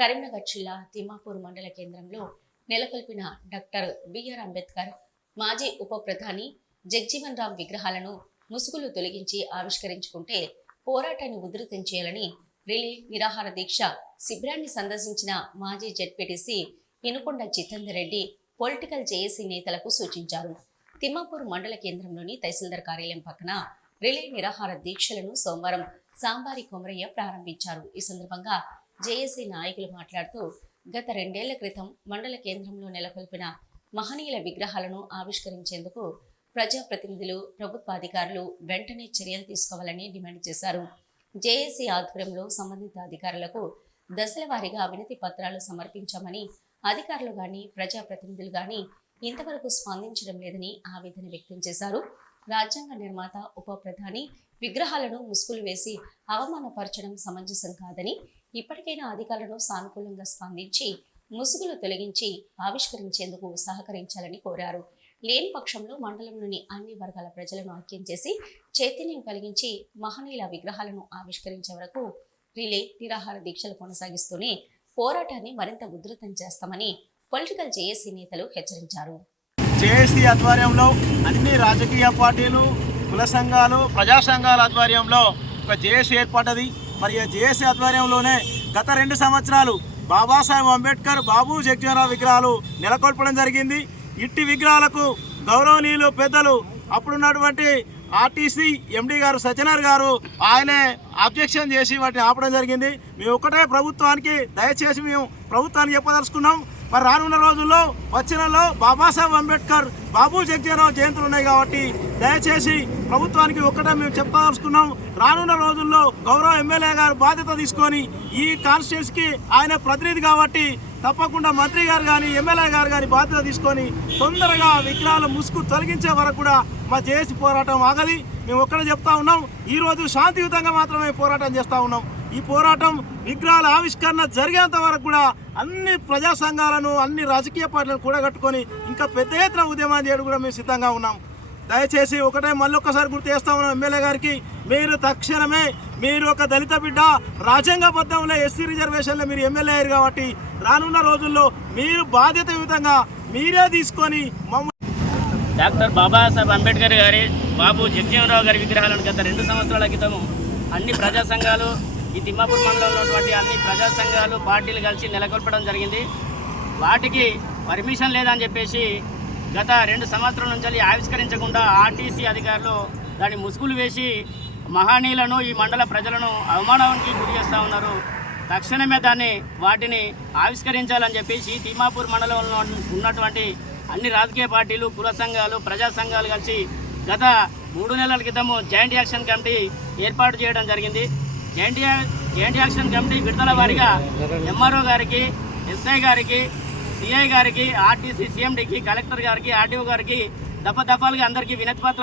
కరీంనగర్ జిల్లా తిమ్మాపూర్ మండల కేంద్రంలో నెలకొల్పిన డాక్టర్ బిఆర్ అంబేద్కర్ మాజీ ఉప ప్రధాని జగ్జీవన్ రామ్ విగ్రహాలను ముసుగులు తొలగించి ఆవిష్కరించుకుంటే పోరాటాన్ని ఉధృతం చేయాలని రిలే నిరాహార దీక్ష శిబిరాన్ని సందర్శించిన మాజీ ZPTC Inukonda Jitender Reddy political JAC నేతలకు సూచించారు. తిమ్మాపూర్ మండల కేంద్రంలోని తహసీల్దార్ కార్యాలయం పక్కన రిలే నిరాహార దీక్షలను సోమవారం సాంబారి కొమరయ్య ప్రారంభించారు. ఈ సందర్భంగా జేఏసీ నాయకులు మాట్లాడుతూ గత 2 ఏళ్ల క్రితం మండల కేంద్రంలో నెలకొల్పిన మహనీయుల విగ్రహాలను ఆవిష్కరించేందుకు ప్రజాప్రతినిధులు, ప్రభుత్వాధికారులు వెంటనే చర్యలు తీసుకోవాలని డిమాండ్ చేశారు. జేఏసీ ఆధ్వర్యంలో సంబంధిత అధికారులకు దశల వారీగా వినతి పత్రాలు సమర్పించామని, అధికారులు గాని ప్రజాప్రతినిధులు గాని ఇంతవరకు స్పందించడం లేదని ఆవేదన వ్యక్తం చేశారు. రాజ్యాంగ నిర్మాత, ఉప ప్రధాని విగ్రహాలను ముసుగులు వేసి అవమానపరచడం సమంజసం కాదని, ఇప్పటికైనా అధికారులను సానుకూలంగా స్పందించి ముసుగులు తొలగించి ఆవిష్కరించేందుకు సహకరించాలని కోరారు. లేని పక్షంలో మండలంలోని అన్ని వర్గాల ప్రజలను ఐక్యం చేసి చైతన్యం కలిగించి మహనీయుల విగ్రహాలను ఆవిష్కరించే వరకు రిలే నిరాహార దీక్షలు కొనసాగిస్తూనే పోరాటాన్ని మరింత ఉధృతం చేస్తామని పొలిటికల్ జేఏసీ నేతలు హెచ్చరించారు. జేఏసీ ఆధ్వర్యంలో అన్ని రాజకీయ పార్టీలు, కుల సంఘాలు, ప్రజా సంఘాల ఆధ్వర్యంలో ఒక జేఏసీ ఏర్పడ్డది. మరి ఈ జేఏసీ ఆధ్వర్యంలోనే గత 2 సంవత్సరాలు బాబాసాహెబ్ అంబేద్కర్, బాబు జగ్జీవన్ రామ్ విగ్రహాలు నెలకొల్పడం జరిగింది. ఇట్టి విగ్రహాలకు గౌరవనీయులు పెద్దలు అప్పుడున్నటువంటి ఆర్టీసీ ఎండీ గారు సజ్జనార్ గారు ఆయనే అబ్జెక్షన్ చేసి వాటిని ఆపడం జరిగింది. మేము ఒకటే ప్రభుత్వానికి దయచేసి మేము ప్రభుత్వానికి చెప్పదలుచుకున్నాం. మరి రానున్న రోజుల్లో వచ్చినలో బాబాసాహెబ్ అంబేద్కర్, బాబు జగ్జీవన్ రామ్ జయంతులు ఉన్నాయి కాబట్టి దయచేసి ప్రభుత్వానికి ఒక్కటే మేము చెప్పదలుచుకున్నాం. రానున్న రోజుల్లో గౌరవ ఎమ్మెల్యే గారు బాధ్యత తీసుకొని ఈ కాన్స్టిట్యూన్సీకి ఆయన ప్రతినిధి కాబట్టి తప్పకుండా మంత్రి గారు కానీ ఎమ్మెల్యే గారు కానీ బాధ్యత తీసుకొని తొందరగా విగ్రహాల ముసుగు తొలగించే వరకు కూడా మా జేఏసీ పోరాటం ఆగలి. మేము ఒక్కడే చెప్తా ఉన్నాం, ఈరోజు శాంతియుతంగా మాత్రమే పోరాటం చేస్తూ ఉన్నాం. ఈ పోరాటం విగ్రహాల ఆవిష్కరణ జరిగేంత వరకు కూడా అన్ని ప్రజా సంఘాలను, అన్ని రాజకీయ పార్టీలను కూడగట్టుకొని ఇంకా పెద్ద ఎత్తున ఉద్యమం చేయడం కూడా మేము సిద్ధంగా ఉన్నాం. దయచేసి ఒకటే మళ్ళొక్కసారి గుర్తు చేస్తా ఉన్నాం ఎమ్మెల్యే గారికి, మీరు తక్షణమే మీరు ఒక దళిత బిడ్డ, రాజ్యాంగబద్ధంలో ఎస్సీ రిజర్వేషన్లో మీరు ఎమ్మెల్యే అయ్యారు కాబట్టి రానున్న రోజుల్లో మీరు బాధ్యతాయుతంగా మీరే తీసుకొని డాక్టర్ బాబాసాహెబ్ అంబేద్కర్ గారి, బాబు జగ్జీవన్ రామ్ గారి విగ్రహాలను గత 2 సంవత్సరాల క్రితము అన్ని ప్రజా సంఘాలు, ఈ తిమ్మాపూర్ మండలంలో ఉన్నటువంటి అన్ని ప్రజా సంఘాలు, పార్టీలు కలిసి నెలకొల్పడం జరిగింది. వాటికి పర్మిషన్ లేదని చెప్పేసి గత 2 సంవత్సరాల నుంచి ఆవిష్కరించకుండా ఆర్టీసీ అధికారులు దాన్ని ముసుగులు వేసి మహనీయులను, ఈ మండల ప్రజలను అవమానానికి గురి చేస్తూ ఉన్నారు. తక్షణమే వాటిని ఆవిష్కరించాలని చెప్పేసి తిమ్మాపూర్ మండలంలో ఉన్నటువంటి అన్ని రాజకీయ పార్టీలు, కుల సంఘాలు, ప్రజా సంఘాలు కలిసి గత 3 నెలల క్రితము జాయింట్ యాక్షన్ కమిటీ ఏర్పాటు చేయడం జరిగింది. జాయింట్ యాక్షన్ కమిటీ విడుదల వారీగా ఎంఆర్ఓ గారికి, ఎస్ఐ గారికి, సిఐ గారికి, ఆర్టీసీ సీఎండీకి, కలెక్టర్ గారికి, ఆర్డీఓ గారికి దఫాలుగా అందరికీ వినతి పత్రాలు